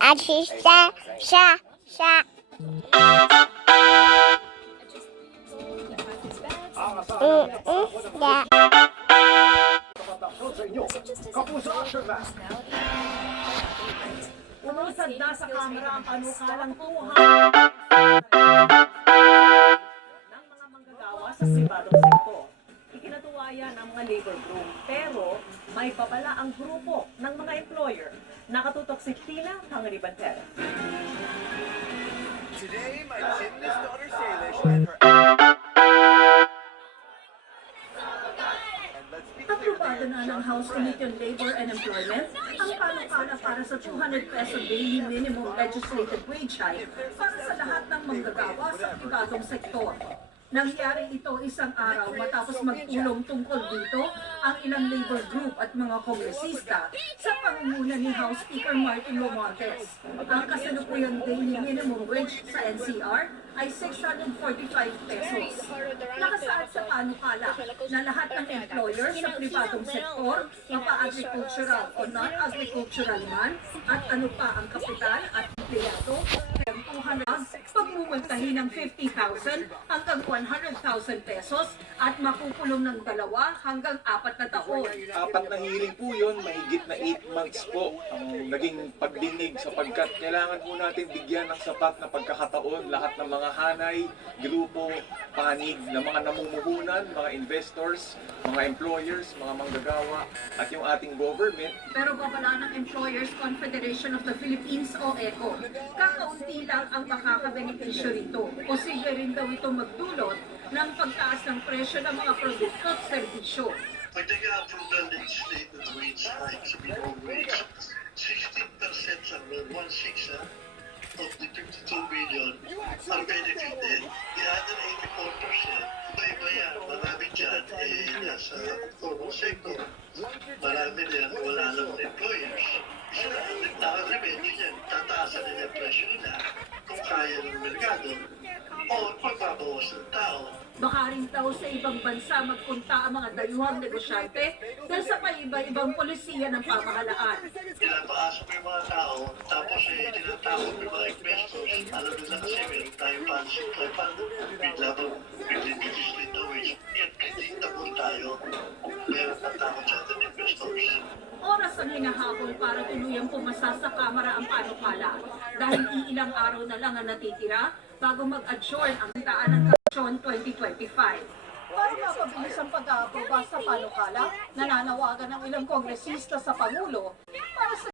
At siya. Yeah. Umusad na sa kamera ang panukalang kuha ng mga manggagawa sa pribadong sektor. Ikinatuwaya ng mga labor group, pero may babala ang grupo ng mga employer. Nakatutok si Tina Pangalibantel. Today, my gymnast daughter Salish and her... Aprobado na ng House Committee on Labor and Employment ang panukala para sa 200 peso daily minimum legislative wage hike para sa lahat ng manggagawa sa pribadong sektor. Nangyari ito isang araw matapos magpulong tungkol dito ang ilang labor group at mga kongresista sa pangunguna ni House Speaker Martin Romualdez. Ang kasalukuyang daily minimum wage sa NCR ay 645 pesos. Nakasaad sa panukala na lahat ng employer sa pribadong sektor, mapa-agricultural o non-agricultural man, at ano pa ang kapital at empleyado, ang 200 pagmumultahin ng 50,000 hanggang 100,000 pesos at makukulong ng 2 hanggang 4 na taon. 4 na hearing po yun, mahigit na 8 months po ang naging pagdinig sapagkat kailangan po natin bigyan ng sapat na pagkakataon lahat ng mga hanay, grupo, panig ng mga namumuhunan, mga investors, mga employers, mga manggagawa at yung ating government. Pero babala ng Employers Confederation of the Philippines o ECO, kakaunti lang ang makakabenepisyo rito. Posible rin daw ito magdulot ng pagtaas ng presyo ng mga produkto at serbisyo. Pag nag-a-approve ng legislative wage hike sa minimum wage, 16% sa 1/6 of the 52 billion are benefited. The other 84%, iba-iba yan. Marami dyan, nasa formal sector. Marami din, wala lang employers. Sila ang nagtaka-revenue dyan, tataasan nila yung presyo nila kung kaya ng merkado o pagbabawas ng tao. Baka rin daw sa ibang bansa magpunta ang mga dayuhang negosyante dahil sa paiba-ibang polisiya ng pamahalaan. Pinapasok yung mga tao, tapos tinatawag yung mga investors. Alam nila kasi meron tayong pansip tayo paano. Bigla ba, bigla dito, yan, predictable tayo. Meron na tao dyan ng investors. Oras ang hinahabol para tuluyang pumasa sa Kamara ang panukala dahil iilang araw na lang ang natitira bago mag-adjourn ang taan ng Kasyon 2025. Para mapabilis ang pag-aaproba sa panukala, nananawagan ng ilang kongresista sa Pangulo para sa